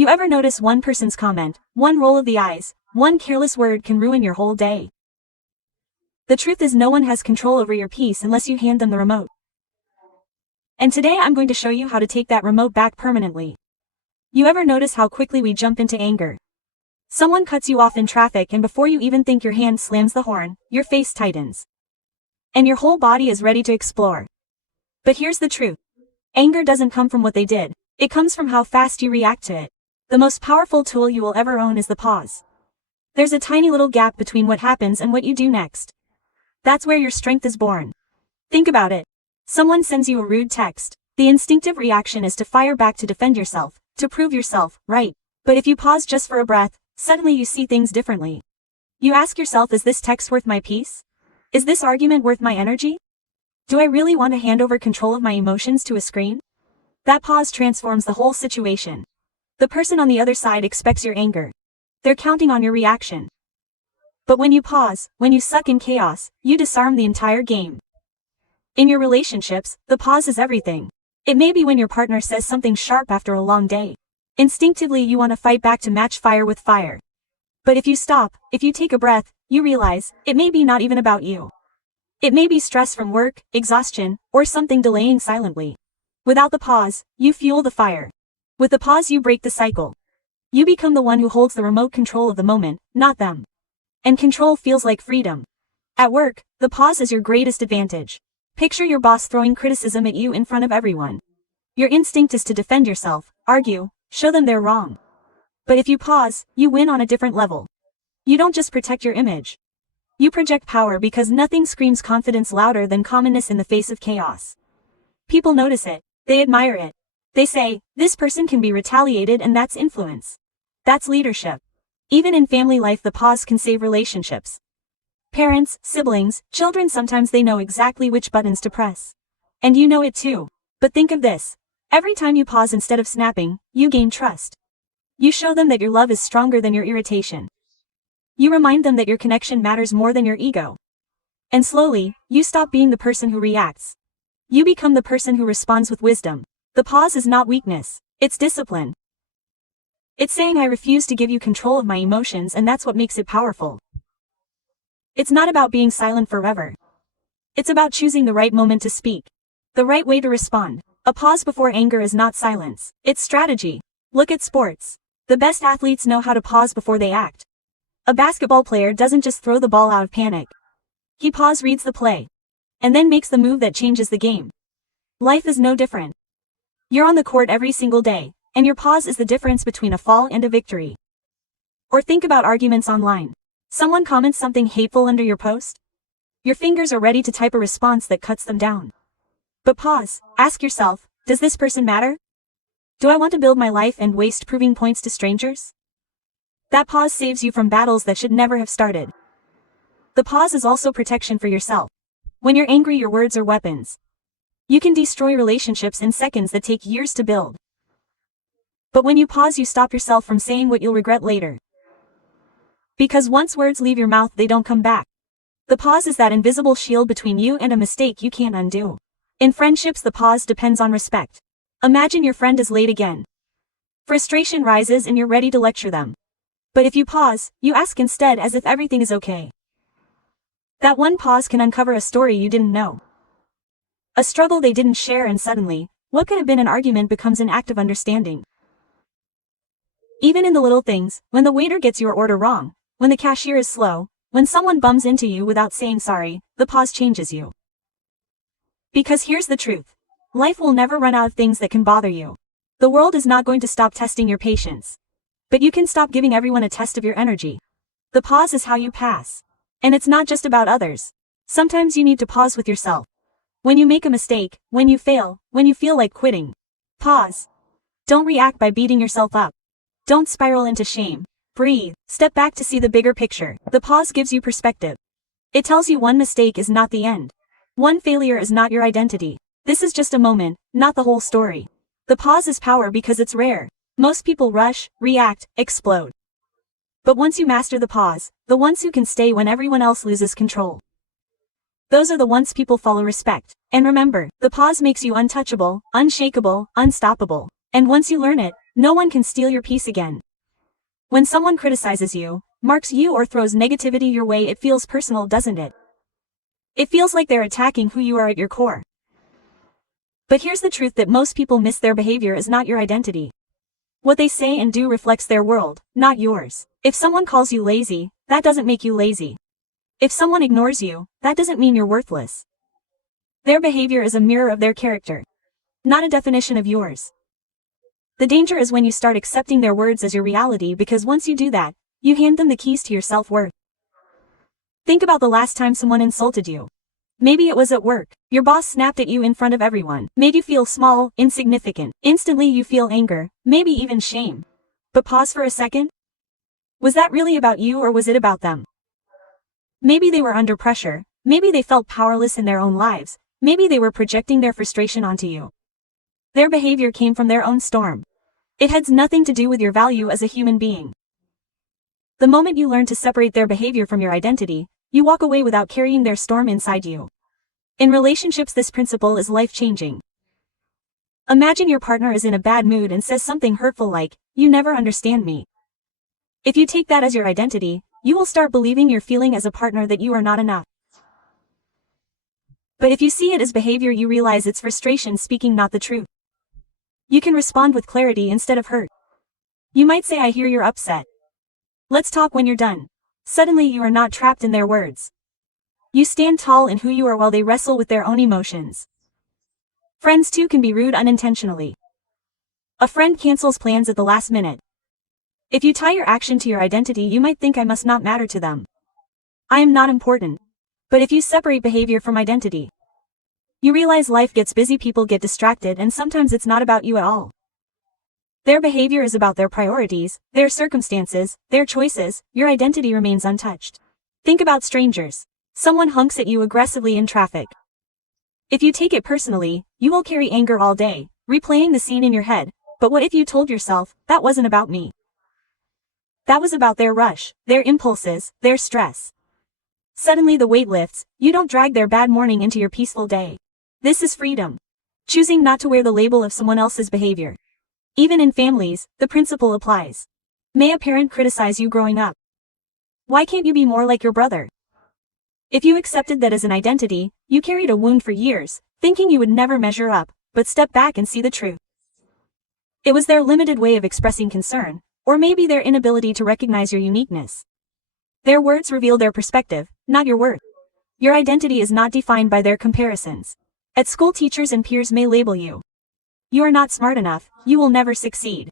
You ever notice one person's comment, one roll of the eyes, one careless word can ruin your whole day? The truth is no one has control over your peace unless you hand them the remote. And today I'm going to show you how to take that remote back permanently. You ever notice how quickly we jump into anger? Someone cuts you off in traffic and before you even think your hand slams the horn, your face tightens. And your whole body is ready to explode. But here's the truth. Anger doesn't come from what they did. It comes from how fast you react to it. The most powerful tool you will ever own is the pause. There's a tiny little gap between what happens and what you do next. That's where your strength is born. Think about it. Someone sends you a rude text. The instinctive reaction is to fire back to defend yourself, to prove yourself right. But if you pause just for a breath, suddenly you see things differently. You ask yourself, is this text worth my peace? Is this argument worth my energy? Do I really want to hand over control of my emotions to a screen? That pause transforms the whole situation. The person on the other side expects your anger. They're counting on your reaction. But when you pause, when you suck in chaos, you disarm the entire game. In your relationships, the pause is everything. It may be when your partner says something sharp after a long day. Instinctively you want to fight back to match fire with fire. But if you stop, if you take a breath, you realize, it may be not even about you. It may be stress from work, exhaustion, or something delaying silently. Without the pause, you fuel the fire. With the pause you break the cycle. You become the one who holds the remote control of the moment, not them. And control feels like freedom. At work, the pause is your greatest advantage. Picture your boss throwing criticism at you in front of everyone. Your instinct is to defend yourself, argue, show them they're wrong. But if you pause, you win on a different level. You don't just protect your image. You project power because nothing screams confidence louder than calmness in the face of chaos. People notice it. They admire it. They say, this person can be retaliated, and that's influence. That's leadership. Even in family life the pause can save relationships. Parents, siblings, children, sometimes they know exactly which buttons to press. And you know it too. But think of this. Every time you pause instead of snapping, you gain trust. You show them that your love is stronger than your irritation. You remind them that your connection matters more than your ego. And slowly, you stop being the person who reacts. You become the person who responds with wisdom. The pause is not weakness. It's discipline. It's saying I refuse to give you control of my emotions, and that's what makes it powerful. It's not about being silent forever. It's about choosing the right moment to speak. The right way to respond. A pause before anger is not silence. It's strategy. Look at sports. The best athletes know how to pause before they act. A basketball player doesn't just throw the ball out of panic. He pauses, reads the play, and then makes the move that changes the game. Life is no different. You're on the court every single day, and your pause is the difference between a fall and a victory. Or think about arguments online. Someone comments something hateful under your post. Your fingers are ready to type a response that cuts them down. But pause, ask yourself, does this person matter? Do I want to build my life and waste proving points to strangers? That pause saves you from battles that should never have started. The pause is also protection for yourself. When you're angry, your words are weapons. You can destroy relationships in seconds that take years to build. But when you pause, you stop yourself from saying what you'll regret later. Because once words leave your mouth, they don't come back. The pause is that invisible shield between you and a mistake you can't undo. In friendships, the pause depends on respect. Imagine your friend is late again. Frustration rises and you're ready to lecture them. But if you pause, you ask instead, as if everything is okay. That one pause can uncover a story you didn't know. A struggle they didn't share, and suddenly, what could have been an argument becomes an act of understanding. Even in the little things, when the waiter gets your order wrong, when the cashier is slow, when someone bumps into you without saying sorry, the pause changes you. Because here's the truth. Life will never run out of things that can bother you. The world is not going to stop testing your patience. But you can stop giving everyone a test of your energy. The pause is how you pass. And it's not just about others. Sometimes you need to pause with yourself. When you make a mistake, when you fail, when you feel like quitting. Pause. Don't react by beating yourself up. Don't spiral into shame. Breathe. Step back to see the bigger picture. The pause gives you perspective. It tells you one mistake is not the end. One failure is not your identity. This is just a moment, not the whole story. The pause is power because it's rare. Most people rush, react, explode. But once you master the pause, the ones who can stay when everyone else loses control. Those are the ones people follow, respect. And remember, the pause makes you untouchable, unshakable, unstoppable. And once you learn it, no one can steal your peace again. When someone criticizes you, marks you or throws negativity your way, it feels personal, doesn't it? It feels like they're attacking who you are at your core. But here's the truth that most people miss: their behavior is not your identity. What they say and do reflects their world, not yours. If someone calls you lazy, that doesn't make you lazy. If someone ignores you, that doesn't mean you're worthless. Their behavior is a mirror of their character, not a definition of yours. The danger is when you start accepting their words as your reality, because once you do that, you hand them the keys to your self-worth. Think about the last time someone insulted you. Maybe it was at work. Your boss snapped at you in front of everyone, made you feel small, insignificant. Instantly you feel anger, maybe even shame. But pause for a second. Was that really about you, or was it about them? Maybe they were under pressure, maybe they felt powerless in their own lives, maybe they were projecting their frustration onto you. Their behavior came from their own storm. It has nothing to do with your value as a human being. The moment you learn to separate their behavior from your identity, you walk away without carrying their storm inside you. In relationships, this principle is life-changing. Imagine your partner is in a bad mood and says something hurtful like, "You never understand me." If you take that as your identity, you will start believing you're feeling as a partner that you are not enough. But if you see it as behavior, you realize it's frustration speaking, not the truth. You can respond with clarity instead of hurt. You might say, "I hear you're upset. Let's talk when you're done." Suddenly you are not trapped in their words. You stand tall in who you are while they wrestle with their own emotions. Friends too can be rude unintentionally. A friend cancels plans at the last minute. If you tie your action to your identity, you might think, "I must not matter to them. I am not important." But if you separate behavior from identity, you realize life gets busy, people get distracted, and sometimes it's not about you at all. Their behavior is about their priorities, their circumstances, their choices. Your identity remains untouched. Think about strangers. Someone honks at you aggressively in traffic. If you take it personally, you will carry anger all day, replaying the scene in your head. But what if you told yourself, "That wasn't about me. That was about their rush, their impulses, their stress"? Suddenly the weight lifts. You don't drag their bad morning into your peaceful day. This is freedom. Choosing not to wear the label of someone else's behavior. Even in families, the principle applies. May a parent criticize you growing up. Why can't you be more like your brother? If you accepted that as an identity, you carried a wound for years, thinking you would never measure up. But step back and see the truth. It was their limited way of expressing concern, or maybe their inability to recognize your uniqueness. Their words reveal their perspective, not your worth. Your identity is not defined by their comparisons. At school, teachers and peers may label you. "You are not smart enough, you will never succeed."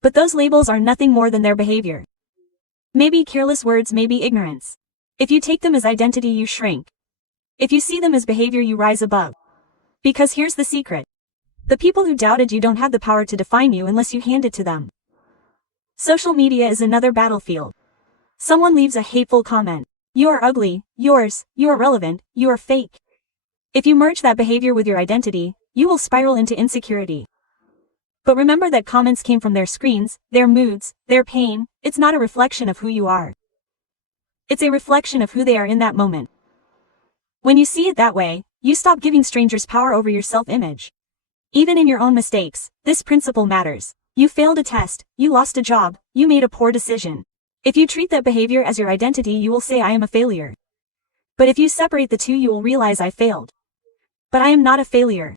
But those labels are nothing more than their behavior. Maybe careless words, maybe ignorance. If you take them as identity, you shrink. If you see them as behavior, you rise above. Because here's the secret. The people who doubted you don't have the power to define you unless you hand it to them. Social media is another battlefield. Someone leaves a hateful comment. "You are ugly, you are irrelevant, you are fake." If you merge that behavior with your identity, you will spiral into insecurity. But remember that comments came from their screens, their moods, their pain. It's not a reflection of who you are. It's a reflection of who they are in that moment. When you see it that way, you stop giving strangers power over your self-image. Even in your own mistakes, this principle matters. You failed a test, you lost a job, you made a poor decision. If you treat that behavior as your identity, you will say, "I am a failure." But if you separate the two, you will realize, "I failed. But I am not a failure.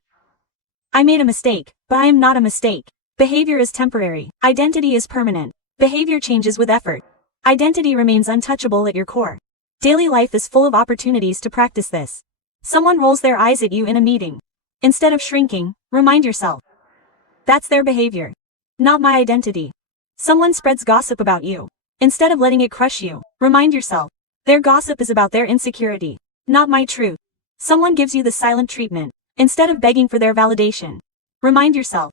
I made a mistake, but I am not a mistake." Behavior is temporary. Identity is permanent. Behavior changes with effort. Identity remains untouchable at your core. Daily life is full of opportunities to practice this. Someone rolls their eyes at you in a meeting. Instead of shrinking, remind yourself, "That's their behavior, not my identity." Someone spreads gossip about you. Instead of letting it crush you, remind yourself, "Their gossip is about their insecurity, not my truth." Someone gives you the silent treatment. Instead of begging for their validation, remind yourself,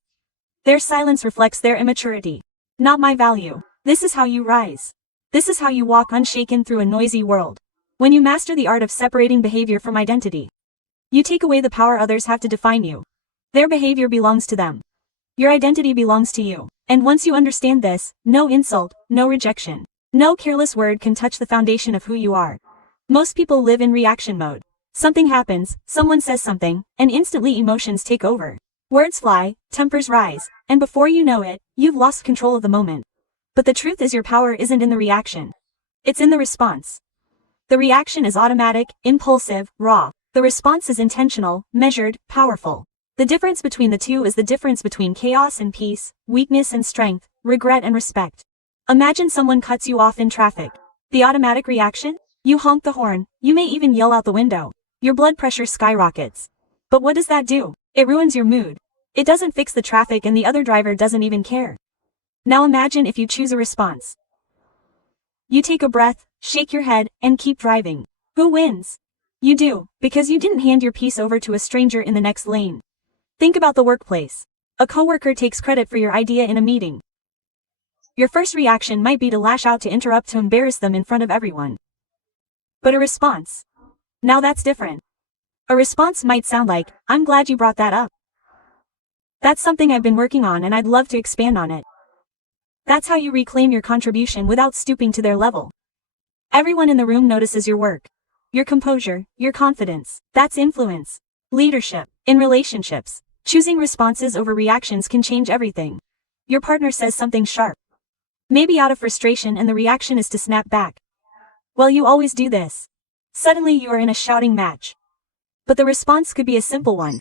"Their silence reflects their immaturity, not my value." This is how you rise. This is how you walk unshaken through a noisy world. When you master the art of separating behavior from identity, you take away the power others have to define you. Their behavior belongs to them. Your identity belongs to you. And once you understand this, no insult, no rejection, no careless word can touch the foundation of who you are. Most people live in reaction mode. Something happens, someone says something, and instantly emotions take over. Words fly, tempers rise, and before you know it, you've lost control of the moment. But the truth is your power isn't in the reaction. It's in the response. The reaction is automatic, impulsive, raw. The response is intentional, measured, powerful. The difference between the two is the difference between chaos and peace, weakness and strength, regret and respect. Imagine someone cuts you off in traffic. The automatic reaction? You honk the horn, you may even yell out the window. Your blood pressure skyrockets. But what does that do? It ruins your mood. It doesn't fix the traffic and the other driver doesn't even care. Now imagine if you choose a response. You take a breath, shake your head, and keep driving. Who wins? You do, because you didn't hand your piece over to a stranger in the next lane. Think about the workplace. A coworker takes credit for your idea in a meeting. Your first reaction might be to lash out, to interrupt, to embarrass them in front of everyone. But a response? Now that's different. A response might sound like, "I'm glad you brought that up. That's something I've been working on and I'd love to expand on it." That's how you reclaim your contribution without stooping to their level. Everyone in the room notices your work. Your composure, your confidence. That's influence. Leadership. In relationships, choosing responses over reactions can change everything. Your partner says something sharp. Maybe out of frustration, and the reaction is to snap back. "Well, you always do this." Suddenly you are in a shouting match. But the response could be a simple one.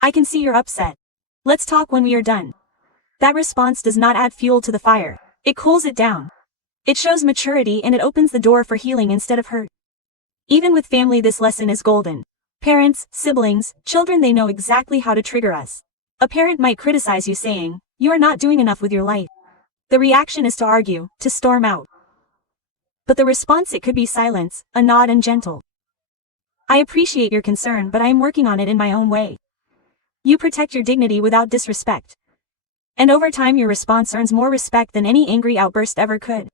"I can see you're upset. Let's talk when we are done." That response does not add fuel to the fire. It cools it down. It shows maturity and it opens the door for healing instead of hurt. Even with family, this lesson is golden. Parents, siblings, children, they know exactly how to trigger us. A parent might criticize you saying, "You are not doing enough with your life." The reaction is to argue, to storm out. But the response, it could be silence, a nod and gentle. "I appreciate your concern, but I am working on it in my own way." You protect your dignity without disrespect. And over time your response earns more respect than any angry outburst ever could.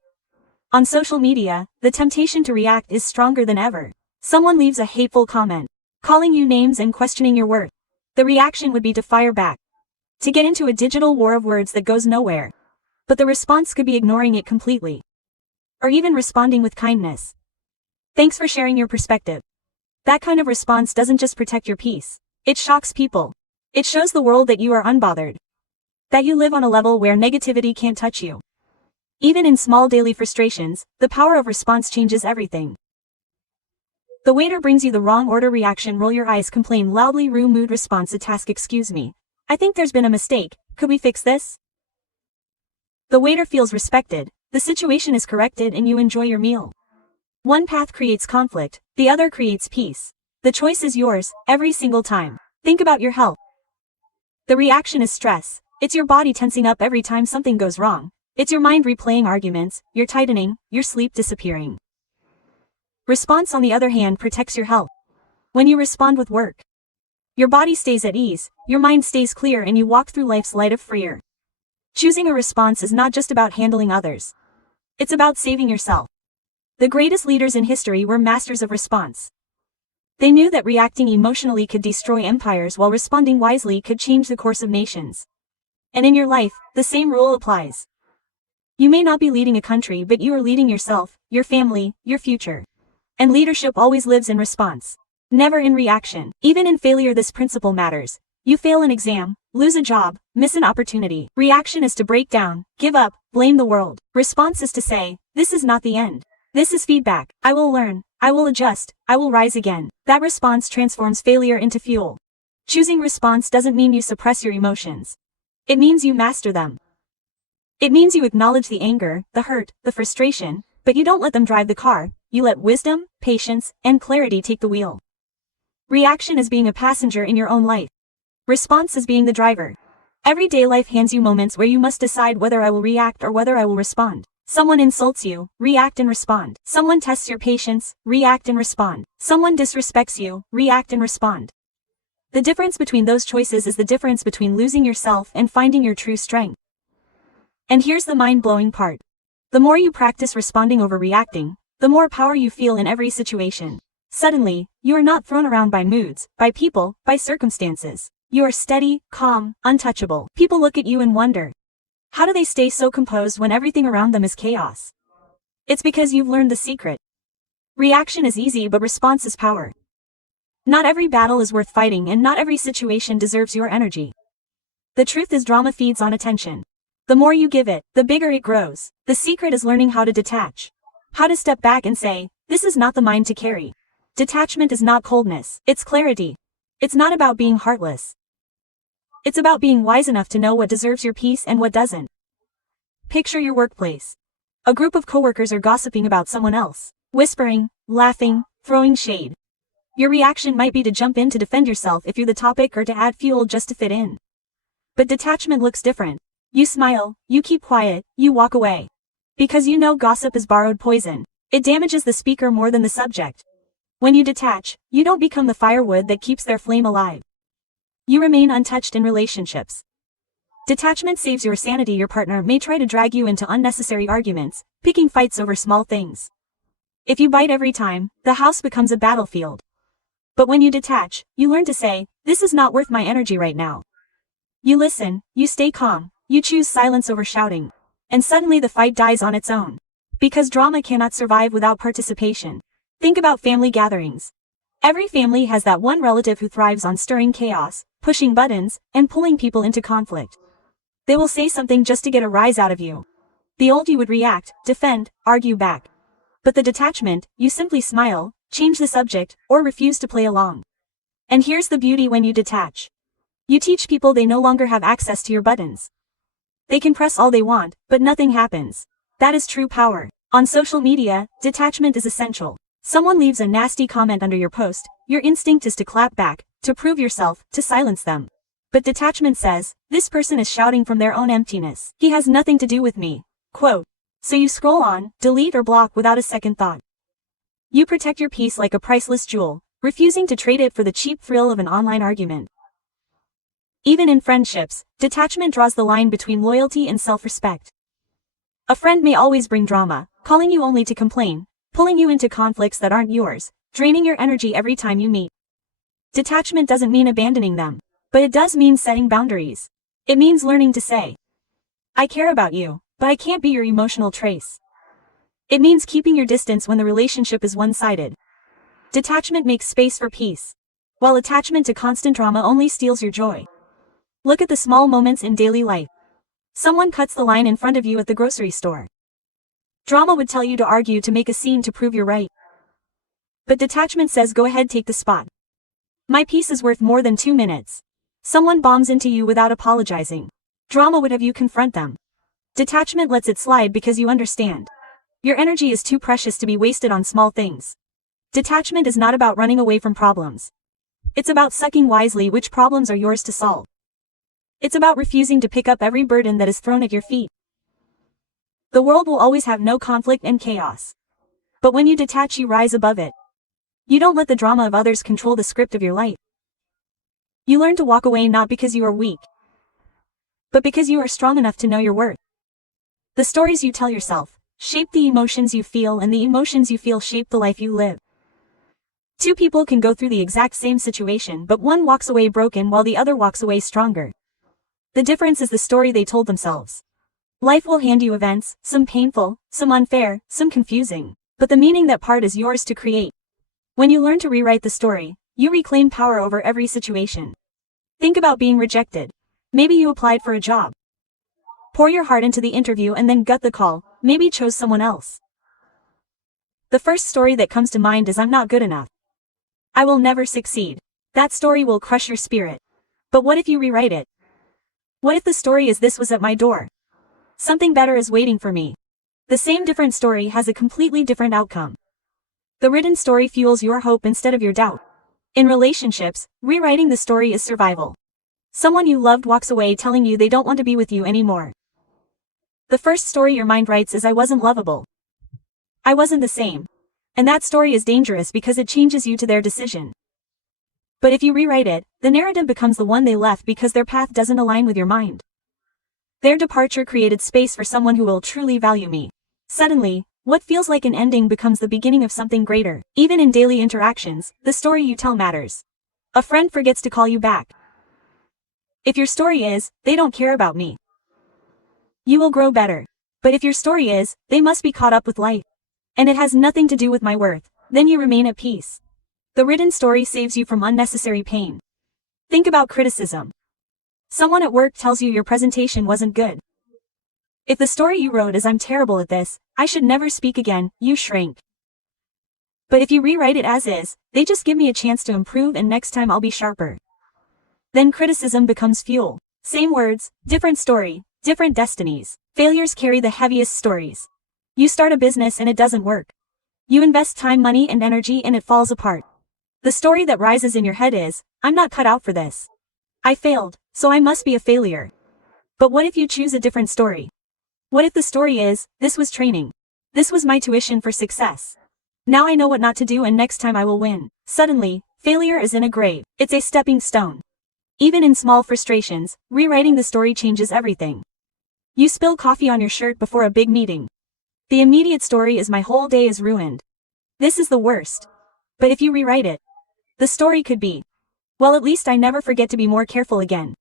On social media, the temptation to react is stronger than ever. Someone leaves a hateful comment, calling you names and questioning your worth. The reaction would be to fire back. To get into a digital war of words that goes nowhere. But the response could be ignoring it completely. Or even responding with kindness. "Thanks for sharing your perspective." That kind of response doesn't just protect your peace. It shocks people. It shows the world that you are unbothered. That you live on a level where negativity can't touch you. Even in small daily frustrations, the power of response changes everything. The waiter brings you the wrong order. Reaction: roll your eyes, complain loudly. Rude mood. Response: a task. "Excuse me. I think there's been a mistake. Could we fix this?" The waiter feels respected, the situation is corrected, and you enjoy your meal. One path creates conflict, the other creates peace. The choice is yours, every single time. Think about your health. The reaction is stress. It's your body tensing up every time something goes wrong. It's your mind replaying arguments, your tightening, your sleep disappearing. Response, on the other hand, protects your health. When you respond with work, your body stays at ease, your mind stays clear, and you walk through life's light of freer. Choosing a response is not just about handling others. It's about saving yourself. The greatest leaders in history were masters of response. They knew that reacting emotionally could destroy empires, while responding wisely could change the course of nations. And in your life, the same rule applies. You may not be leading a country, but you are leading yourself, your family, your future. And leadership always lives in response, never in reaction. Even in failure, this principle matters. You fail an exam, lose a job, miss an opportunity. Reaction is to break down, give up, blame the world. Response is to say, "This is not the end. This is feedback. I will learn, I will adjust, I will rise again." That response transforms failure into fuel. Choosing response doesn't mean you suppress your emotions. It means you master them. It means you acknowledge the anger, the hurt, the frustration, but you don't let them drive the car. You let wisdom, patience, and clarity take the wheel. Reaction is being a passenger in your own life. Response is being the driver. Everyday life hands you moments where you must decide whether I will react or whether I will respond. Someone insults you, react and respond. Someone tests your patience, react and respond. Someone disrespects you, react and respond. The difference between those choices is the difference between losing yourself and finding your true strength. And here's the mind-blowing part. The more you practice responding over reacting, the more power you feel in every situation. Suddenly, you are not thrown around by moods, by people, by circumstances. You are steady, calm, untouchable. People look at you and wonder, how do they stay so composed when everything around them is chaos? It's because you've learned the secret. Reaction is easy, but response is power. Not every battle is worth fighting, and not every situation deserves your energy. The truth is drama feeds on attention. The more you give it, the bigger it grows. The secret is learning how to detach. How to step back and say, this is not the mind to carry. Detachment is not coldness, it's clarity. It's not about being heartless. It's about being wise enough to know what deserves your peace and what doesn't. Picture your workplace. A group of coworkers are gossiping about someone else, whispering, laughing, throwing shade. Your reaction might be to jump in to defend yourself if you're the topic or to add fuel just to fit in. But detachment looks different. You smile, you keep quiet, you walk away. Because you know gossip is borrowed poison. It damages the speaker more than the subject. When you detach, you don't become the firewood that keeps their flame alive. You remain untouched in relationships. Detachment saves your sanity. Your partner may try to drag you into unnecessary arguments, picking fights over small things. If you bite every time, the house becomes a battlefield. But when you detach, you learn to say, this is not worth my energy right now. You listen, you stay calm, you choose silence over shouting. And suddenly the fight dies on its own. Because drama cannot survive without participation. Think about family gatherings. Every family has that one relative who thrives on stirring chaos, pushing buttons, and pulling people into conflict. They will say something just to get a rise out of you. The old you would react, defend, argue back. But the detachment, you simply smile, change the subject, or refuse to play along. And here's the beauty when you detach. You teach people they no longer have access to your buttons. They can press all they want, but nothing happens. That is true power. On social media, detachment is essential. Someone leaves a nasty comment under your post, your instinct is to clap back, to prove yourself, to silence them. But detachment says, this person is shouting from their own emptiness. He has nothing to do with me. Quote. So you scroll on, delete or block without a second thought. You protect your peace like a priceless jewel, refusing to trade it for the cheap thrill of an online argument. Even in friendships, detachment draws the line between loyalty and self-respect. A friend may always bring drama, calling you only to complain, pulling you into conflicts that aren't yours, draining your energy every time you meet. Detachment doesn't mean abandoning them, but it does mean setting boundaries. It means learning to say, I care about you, but I can't be your emotional trace. It means keeping your distance when the relationship is one-sided. Detachment makes space for peace, while attachment to constant drama only steals your joy. Look at the small moments in daily life. Someone cuts the line in front of you at the grocery store. Drama would tell you to argue to make a scene to prove you're right. But detachment says go ahead, take the spot. My peace is worth more than 2 minutes. Someone bombs into you without apologizing. Drama would have you confront them. Detachment lets it slide because you understand. Your energy is too precious to be wasted on small things. Detachment is not about running away from problems. It's about sucking wisely which problems are yours to solve. It's about refusing to pick up every burden that is thrown at your feet. The world will always have no conflict and chaos. But when you detach, you rise above it. You don't let the drama of others control the script of your life. You learn to walk away not because you are weak, but because you are strong enough to know your worth. The stories you tell yourself shape the emotions you feel, and the emotions you feel shape the life you live. Two people can go through the exact same situation, but one walks away broken while the other walks away stronger. The difference is the story they told themselves. Life will hand you events, some painful, some unfair, some confusing, but the meaning that part is yours to create. When you learn to rewrite the story, you reclaim power over every situation. Think about being rejected. Maybe you applied for a job. Pour your heart into the interview and then gut the call, maybe chose someone else. The first story that comes to mind is I'm not good enough. I will never succeed. That story will crush your spirit. But what if you rewrite it? What if the story is this was at my door? Something better is waiting for me. The same different story has a completely different outcome. The written story fuels your hope instead of your doubt. In relationships, rewriting the story is survival. Someone you loved walks away telling you they don't want to be with you anymore. The first story your mind writes is I wasn't lovable. I wasn't the same. And that story is dangerous because it changes you to their decision. But if you rewrite it, the narrative becomes the one they left because their path doesn't align with your mind. Their departure created space for someone who will truly value me. Suddenly, what feels like an ending becomes the beginning of something greater. Even in daily interactions, the story you tell matters. A friend forgets to call you back. If your story is, they don't care about me, you will grow better. But if your story is, they must be caught up with life, and it has nothing to do with my worth, then you remain at peace. The written story saves you from unnecessary pain. Think about criticism. Someone at work tells you your presentation wasn't good. If the story you wrote is "I'm terrible at this, I should never speak again," you shrink. But if you rewrite it as is, "They just give me a chance to improve and next time I'll be sharper," then criticism becomes fuel. Same words, different story, different destinies. Failures carry the heaviest stories. You start a business and it doesn't work. You invest time, money, and energy and it falls apart. The story that rises in your head is, "I'm not cut out for this. I failed, so I must be a failure." But what if you choose a different story? What if the story is, "This was training. This was my tuition for success. Now I know what not to do and next time I will win." Suddenly, failure is in a grave. It's a stepping stone. Even in small frustrations, rewriting the story changes everything. You spill coffee on your shirt before a big meeting. The immediate story is, "My whole day is ruined. This is the worst." But if you rewrite it, the story could be, "Well, at least I never forget to be more careful again."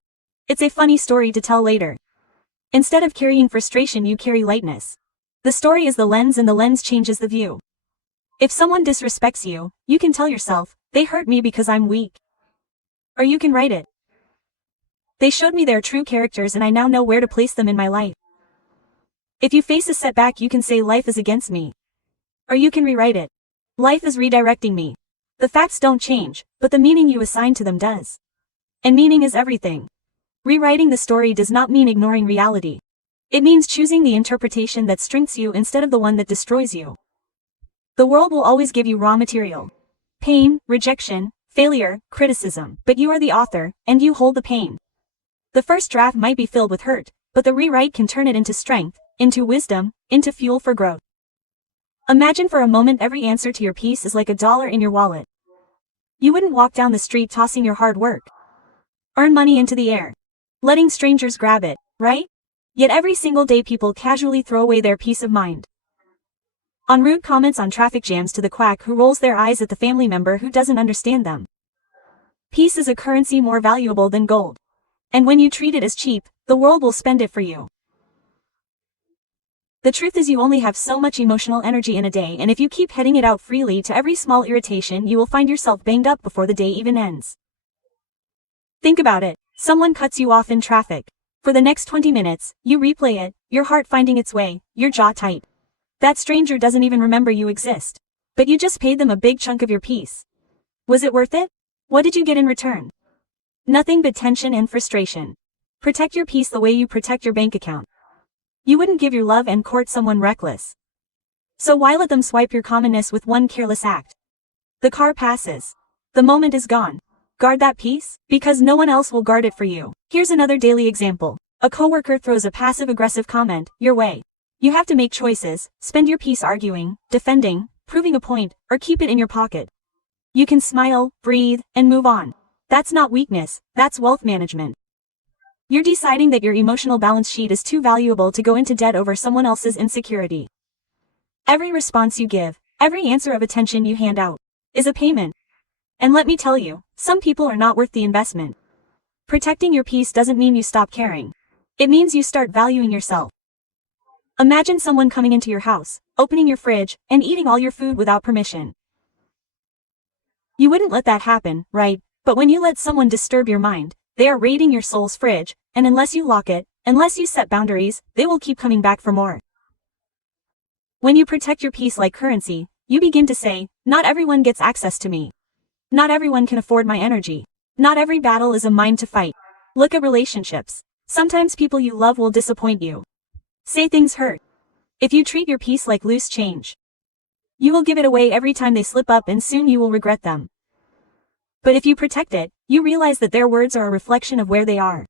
It's a funny story to tell later. Instead of carrying frustration, you carry lightness. The story is the lens and the lens changes the view. If someone disrespects you, you can tell yourself, "They hurt me because I'm weak." Or you can write it, "They showed me their true characters and I now know where to place them in my life." If you face a setback, you can say, "Life is against me." Or you can rewrite it, "Life is redirecting me." The facts don't change, but the meaning you assign to them does. And meaning is everything. Rewriting the story does not mean ignoring reality. It means choosing the interpretation that strengthens you instead of the one that destroys you. The world will always give you raw material. Pain, rejection, failure, criticism, but you are the author, and you hold the pain. The first draft might be filled with hurt, but the rewrite can turn it into strength, into wisdom, into fuel for growth. Imagine for a moment every answer to your piece is like $1 in your wallet. You wouldn't walk down the street tossing your hard work. Earn money into the air, letting strangers grab it, right? Yet every single day people casually throw away their peace of mind. On rude comments on traffic jams to the quack who rolls their eyes at the family member who doesn't understand them. Peace is a currency more valuable than gold. And when you treat it as cheap, the world will spend it for you. The truth is, you only have so much emotional energy in a day, and if you keep heading it out freely to every small irritation, you will find yourself banged up before the day even ends. Think about it. Someone cuts you off in traffic. For the next 20 minutes, you replay it, your heart finding its way, your jaw tight. That stranger doesn't even remember you exist. But you just paid them a big chunk of your peace. Was it worth it? What did you get in return? Nothing but tension and frustration. Protect your peace the way you protect your bank account. You wouldn't give your love and court someone reckless. So why let them swipe your commonness with one careless act? The car passes. The moment is gone. Guard that peace, because no one else will guard it for you. Here's another daily example. A coworker throws a passive-aggressive comment your way. You have to make choices, spend your peace arguing, defending, proving a point, or keep it in your pocket. You can smile, breathe, and move on. That's not weakness, that's wealth management. You're deciding that your emotional balance sheet is too valuable to go into debt over someone else's insecurity. Every response you give, every answer of attention you hand out, is a payment. And let me tell you, some people are not worth the investment. Protecting your peace doesn't mean you stop caring. It means you start valuing yourself. Imagine someone coming into your house, opening your fridge, and eating all your food without permission. You wouldn't let that happen, right? But when you let someone disturb your mind, they are raiding your soul's fridge, and unless you lock it, unless you set boundaries, they will keep coming back for more. When you protect your peace like currency, you begin to say, not everyone gets access to me. Not everyone can afford my energy. Not every battle is a mine to fight. Look at relationships. Sometimes people you love will disappoint you. Say things hurt. If you treat your peace like loose change, you will give it away every time they slip up and soon you will regret them. But if you protect it, you realize that their words are a reflection of where they are,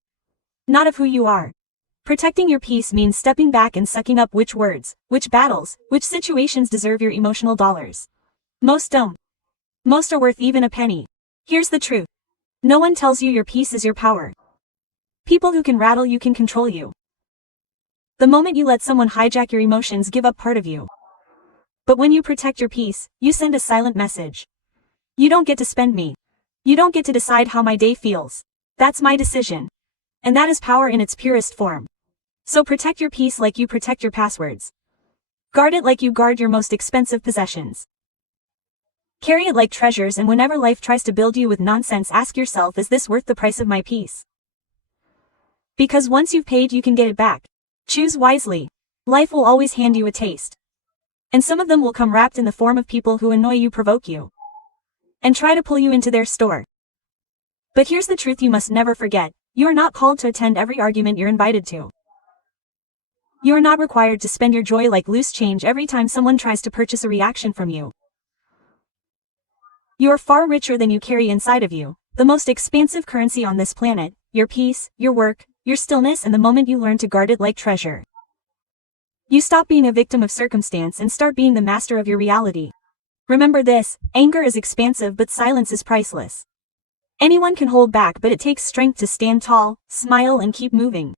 not of who you are. Protecting your peace means stepping back and sucking up which words, which battles, which situations deserve your emotional dollars. Most don't. Most are worth even a penny. Here's the truth. No one tells you your peace is your power. People who can rattle you can control you. The moment you let someone hijack your emotions, give up part of you. But when you protect your peace, you send a silent message. You don't get to spend me. You don't get to decide how my day feels. That's my decision. And that is power in its purest form. So protect your peace like you protect your passwords. Guard it like you guard your most expensive possessions. Carry it like treasures, and whenever life tries to build you with nonsense, ask yourself, is this worth the price of my peace? Because once you've paid, you can get it back. Choose wisely. Life will always hand you a taste. And some of them will come wrapped in the form of people who annoy you, provoke you, and try to pull you into their store. But here's the truth you must never forget. You are not called to attend every argument you're invited to. You are not required to spend your joy like loose change every time someone tries to purchase a reaction from you. You are far richer than you carry inside of you, the most expansive currency on this planet, your peace, your work, your stillness, and the moment you learn to guard it like treasure. You stop being a victim of circumstance and start being the master of your reality. Remember this, anger is expansive but silence is priceless. Anyone can hold back, but it takes strength to stand tall, smile, and keep moving.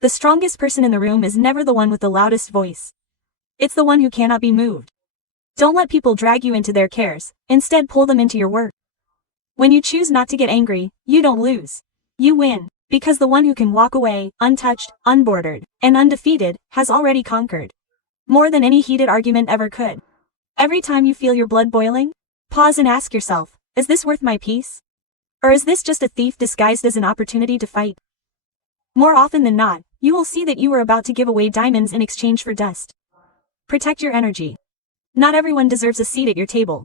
The strongest person in the room is never the one with the loudest voice. It's the one who cannot be moved. Don't let people drag you into their cares, instead pull them into your work. When you choose not to get angry, you don't lose. You win, because the one who can walk away, untouched, unbordered, and undefeated, has already conquered. More than any heated argument ever could. Every time you feel your blood boiling, pause and ask yourself, is this worth my peace? Or is this just a thief disguised as an opportunity to fight? More often than not, you will see that you are about to give away diamonds in exchange for dust. Protect your energy. Not everyone deserves a seat at your table.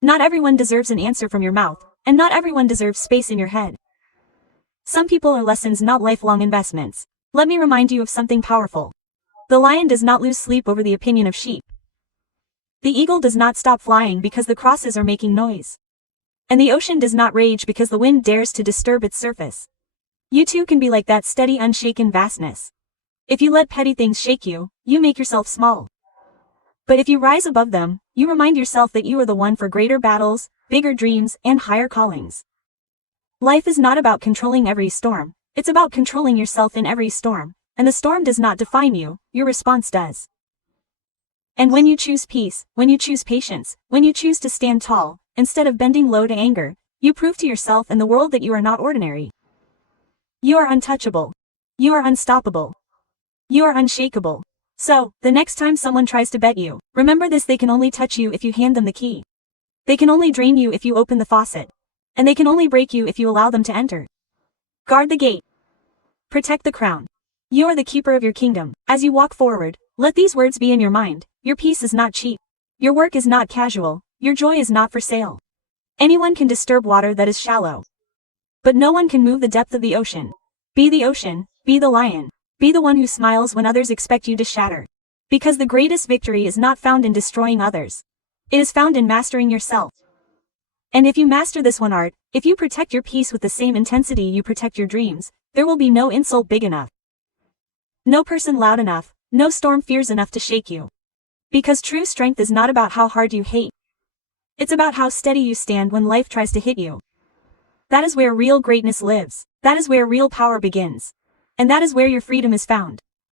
Not everyone deserves an answer from your mouth, and not everyone deserves space in your head. Some people are lessons, not lifelong investments. Let me remind you of something powerful. The lion does not lose sleep over the opinion of sheep. The eagle does not stop flying because the crosses are making noise. And the ocean does not rage because the wind dares to disturb its surface. You too can be like that steady, unshaken vastness. If you let petty things shake you, you make yourself small. But if you rise above them, you remind yourself that you are the one for greater battles, bigger dreams, and higher callings. Life is not about controlling every storm, it's about controlling yourself in every storm, and the storm does not define you, your response does. And when you choose peace, when you choose patience, when you choose to stand tall, instead of bending low to anger, you prove to yourself and the world that you are not ordinary. You are untouchable. You are unstoppable. You are unshakable. So, the next time someone tries to bet you, remember this: they can only touch you if you hand them the key. They can only drain you if you open the faucet. And they can only break you if you allow them to enter. Guard the gate. Protect the crown. You are the keeper of your kingdom. As you walk forward, let these words be in your mind: your peace is not cheap. Your work is not casual. Your joy is not for sale. Anyone can disturb water that is shallow, but no one can move the depth of the ocean. Be the ocean, be the lion. Be the one who smiles when others expect you to shatter. Because the greatest victory is not found in destroying others. It is found in mastering yourself. And if you master this one art, if you protect your peace with the same intensity you protect your dreams, there will be no insult big enough. No person loud enough, no storm fierce enough to shake you. Because true strength is not about how hard you hate. It's about how steady you stand when life tries to hit you. That is where real greatness lives. That is where real power begins. And that is where your freedom is found.